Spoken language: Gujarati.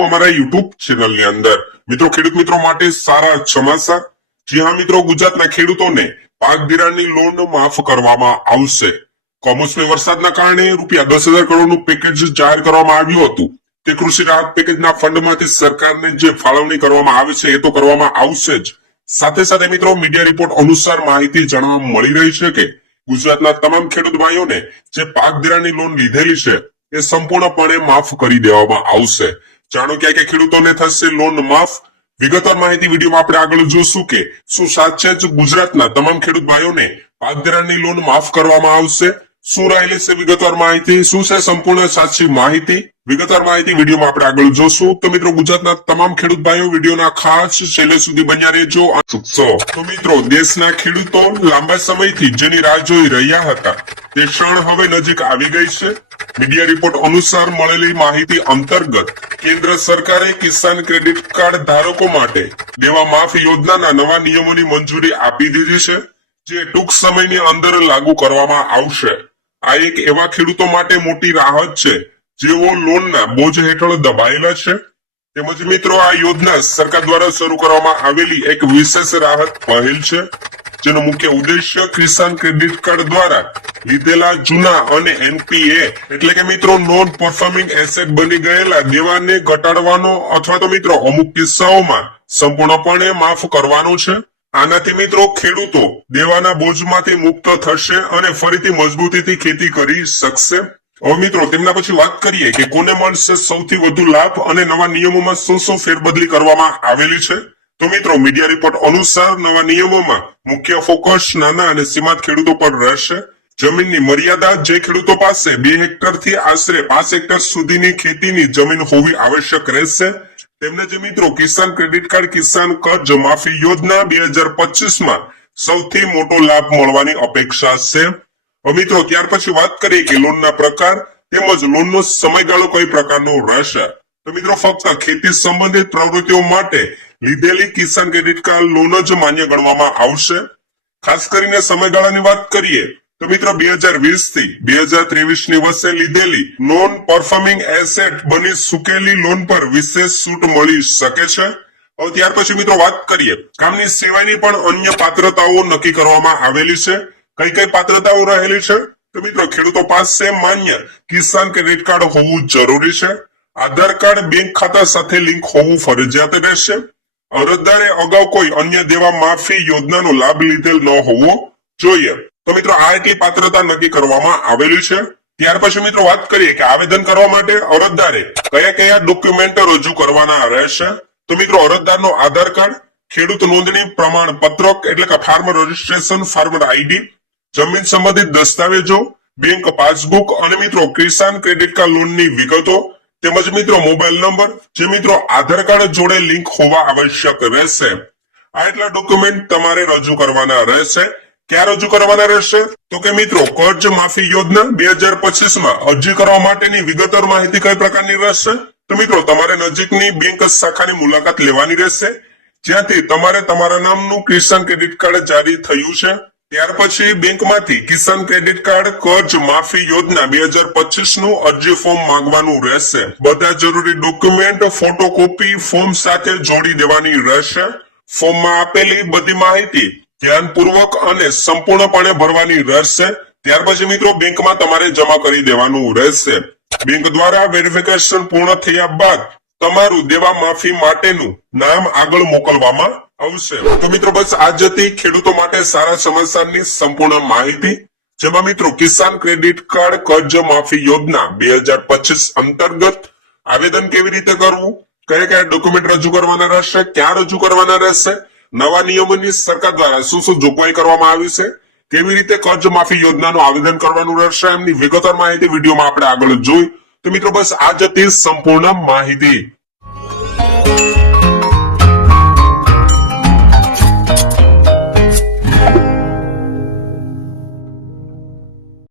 છું અમારા યુટ્યુબ ચેનલની અંદર। મિત્રો ખેડૂત મિત્રો માટે સારા સમાચાર। જી હા મિત્રો, ગુજરાતના ખેડૂતોને પાક ધિરાણની લોન માફ કરવામાં આવશે। કમોસમી વરસાદના કારણે ₹10,000 કરોડનું પેકેજ જાહેર કરવામાં આવ્યું હતું। તે કૃષિ રાહત પેકેજના ફંડમાંથી સરકારને જે ફાળવણી કરવામાં આવે છે એ તો કરવામાં આવશે જ। સાથે સાથે મિત્રો મીડિયા રિપોર્ટ અનુસાર માહિતી જાણવા મળી રહી છે કે ગુજરાતના તમામ ખેડૂત ભાઈઓને જે પાક ધિરાણની લોન લીધેલી છે એ સંપૂર્ણપણે માફ કરી દેવામાં આવશે। જાણો ક્યાં ખેડૂતોને થશે લોન માફ। વિગતવાર માહિતી વિડીયોમાં આપણે આગળ જોશું કે શું સાચે જ ગુજરાતના તમામ ખેડૂત ભાઈઓને પાક ધિરાણની લોન માફ કરવામાં આવશે। શું રહેલી છે વિગતવાર માહિતી, શું છે સંપૂર્ણ સાચી માહિતી, વિગતવાર માહિતી વિડીયોમાં આપણે આગળ જોશું। તો મિત્રો ગુજરાતના તમામ ખેડૂત ભાઈઓ વિડીયોના ખાસ છેલ્લે સુધી બન્યા રહેજો। તો મિત્રો દેશના ખેડૂતો લાંબા સમયથી જેની રાહ જોઈ રહ્યા હતા તે ક્ષણ હવે નજીક આવી ગઈ છે। મીડિયા રિપોર્ટ અનુસાર મળેલી માહિતી અંતર્ગત કેન્દ્ર સરકારે કિસાન ક્રેડિટ કાર્ડ ધારકો માટે દેવા માફ યોજનાના નવા નિયમોની મંજૂરી આપી દીધી છે, જે ટૂંક સમયની અંદર લાગુ કરવામાં આવશે। આ એક એવા ખેડૂતો માટે મોટી રાહત છે જેઓ લોનના બોજ હેઠળ દબાયેલા છે। તેમજ મિત્રો આ યોજના સરકાર દ્વારા શરૂ કરવામાં આવેલી એક વિશેષ રાહત પહેલ છે, જેનો મુખ્ય ઉદ્દેશ્ય કિસાન ક્રેડિટ કાર્ડ દ્વારા લીધેલા જૂના અને એનપીએ એટલે કે મિત્રો નોન પરફોર્મિંગ એસેટ બની ગયેલા દેવાને ઘટાડવાનો અથવા તો મિત્રો અમુક કિસ્સાઓમાં સંપૂર્ણપણે માફ કરવાનો છે। આનાથી મિત્રો ખેડૂતો દેવાના બોજમાંથી મુક્ત થશે અને ફરીથી મજબૂતીથી ખેતી કરી શકશે। હવે મિત્રો તેમના પછી વાત કરીએ કે કોને મળશે સૌથી વધુ લાભ અને નવા નિયમોમાં શું ફેરબદલી કરવામાં આવેલી છે। તો મિત્રો મીડિયા રિપોર્ટ અનુસાર નવા નિયમોમાં મુખ્ય ફોકસ નાના અને સીમાંત ખેડૂતો પર રહેશે। જમીનની મર્યાદા જે ખેડૂતો પાસે 2 હેક્ટરથી આશરે 5 હેક્ટર સુધીની ખેતીની જમીન હોવી આવશ્યક રહેશે। તેમને જે મિત્રો કિસાન ક્રેડિટ કાર્ડ કિસાન કર્જ માફી યોજના 2025માં સૌથી મોટો લાભ મળવાની અપેક્ષા છે। હવે મિત્રો ત્યાર પછી વાત કરીએ કે લોનના પ્રકાર તેમજ લોનનો સમયગાળો કઈ પ્રકારનો રહેશે। તો મિત્રો ફક્ત ખેતી સંબંધિત પ્રવૃત્તિઓ માટે લીધેલી કિસાન ક્રેડિટ કાર્ડ લોન જ માન્ય ગણવામાં આવશે। ખાસ કરીને સમયગાળાની વાત કરીએ તો મિત્રો 2020 થી 2023 ની વચ્ચે લીધેલી નોન પરફોર્મિંગ એસેટ બની સુકેલી લોન પર વિશેષ છૂટ મળી શકે છે। હવે ત્યાર પછી મિત્રો વાત કરીએ કામની સિવાયની પણ અન્ય પાત્રતાઓ નક્કી કરવામાં આવેલી છે। કઈ કઈ પાત્રતાઓ રહેલી છે તો મિત્રો ખેડૂતો પાસે માન્ય કિસાન ક્રેડિટ કાર્ડ હોવું જરૂરી છે। આધાર કાર્ડ બેંક ખાતા સાથે લિંક હોવું ફરજિયાત રહેશે। અરજદારે અગાઉ કોઈ અન્ય દેવા માફી યોજનાનો લાભ લીધેલ ન હોવો જોઈએ। તો મિત્રો આ એટલી પાત્રતા નક્કી કરવામાં આવેલી છે। ત્યાર પછી મિત્રો વાત કરીએ કે આવેદન કરવા માટે અરજદારે કયા કયા ડોક્યુમેન્ટ રજૂ કરવાના રહેશે। તો મિત્રો અરજદારનો આધાર કાર્ડ, ખેડૂત નોંધણી પ્રમાણપત્રક એટલે કે ફાર્મર રજીસ્ટ્રેશન, ફાર્મર આઈડી, જમીન સંબંધિત દસ્તાવેજો, બેંક પાસબુક અને મિત્રો કિસાન ક્રેડિટ કાર્ડ લોનની વિગતો તેમજ મિત્રો મોબાઈલ નંબર જે મિત્રો આધાર કાર્ડ જોડે લિંક હોવા આવશ્યક રહેશે। આ એટલા ડોક્યુમેન્ટ તમારે રજૂ કરવાના રહેશે। ક્યાં રજૂ કરવાના રહેશે તો કે મિત્રો કર્જ માફી યોજના 2025માં અરજી કરવા માટેની વિગતવાર માહિતી કઈ પ્રકારની રહેશે તો મિત્રો તમારે નજીકની બેંક શાખાની મુલાકાત લેવાની રહેશે, જ્યાંથી તમારે તમારા નામનું કિસાન ક્રેડિટ કાર્ડ જારી થયું છે। ત્યાર પછી બેંકમાંથી કિસાન ક્રેડિટ કાર્ડ કર્જ માફી યોજના 2025 નું અરજી ફોર્મ માંગવાનું રહેશે। બધા જરૂરી ડોક્યુમેન્ટ ફોટોકોપી ફોર્મ સાથે જોડી દેવાની રહેશે। ફોર્મમાં આપેલી બધી માહિતી ધ્યાનપૂર્વક અને સંપૂર્ણપણે ભરવાની રહેશે। ત્યાર પછી મિત્રો બેંકમાં તમારે જમા કરી દેવાનું રહેશે। બેંક દ્વારા વેરિફિકેશન પૂર્ણ થયા બાદ તમારું દેવા માફી માટેનું નામ આગળ મોકલવામાં આવશે। તો મિત્રો બસ આ જ હતી ખેડૂતો માટે સારા સમાચારની સંપૂર્ણ માહિતી, જેમાં મિત્રો કિસાન ક્રેડિટ કાર્ડ કર્જ માફી યોજના 2025 અંતર્ગત આવેદન કેવી રીતે કરવું, કયા કયા ડોક્યુમેન્ટ રજૂ કરવાના રહેશે, ક્યાં રજૂ કરવાના રહેશે, નવા નિયમોની સરકાર દ્વારા શું જોગવાઈ કરવામાં આવી છે, કેવી રીતે કર્જ માફી યોજનાનું આવેદન કરવાનું રહેશે, એમની વિગતવાર માહિતી વિડીયોમાં આપણે આગળ જોઈ। તો મિત્રો બસ આ જ હતી સંપૂર્ણ માહિતી।